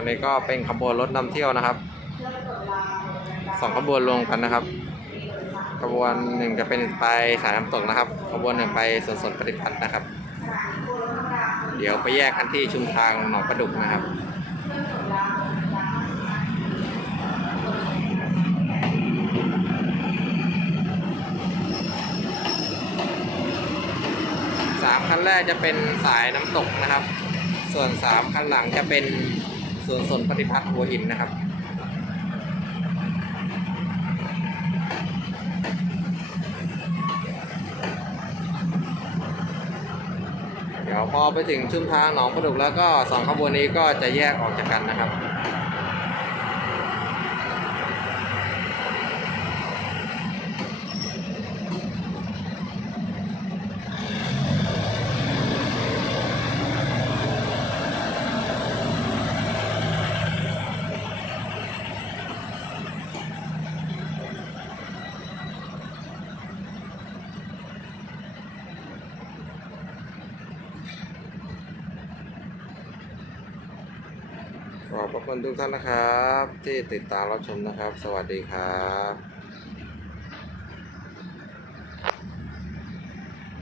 อันนี้ก็เป็นขบวนรถนำเที่ยวนะครับสองขบวนรวมกันนะครับ ขบวนหนึ่งจะเป็นไปสายน้ำตกนะครับ ขบวนหนึ่งไปสวนสนปฏิพัฒน์นะครับ เดี๋ยวไปแยกกันที่ชุมทางหนองประดุกนะครับสามคันแรกจะเป็นสายน้ำตกนะครับ ส่วนสามคันหลังจะเป็น วนสนปฏิพัฒน์หัวหินนะครับ เดี๋ยวพอไปถึงชุมทางหนองประดุกแล้วก็สองขบวนนี้ก็จะแยกออกจากกันนะครับ ขอบพระคุณทุกท่านนะครับ ที่ติดตามรับชมนะครับ สวัสดีครับ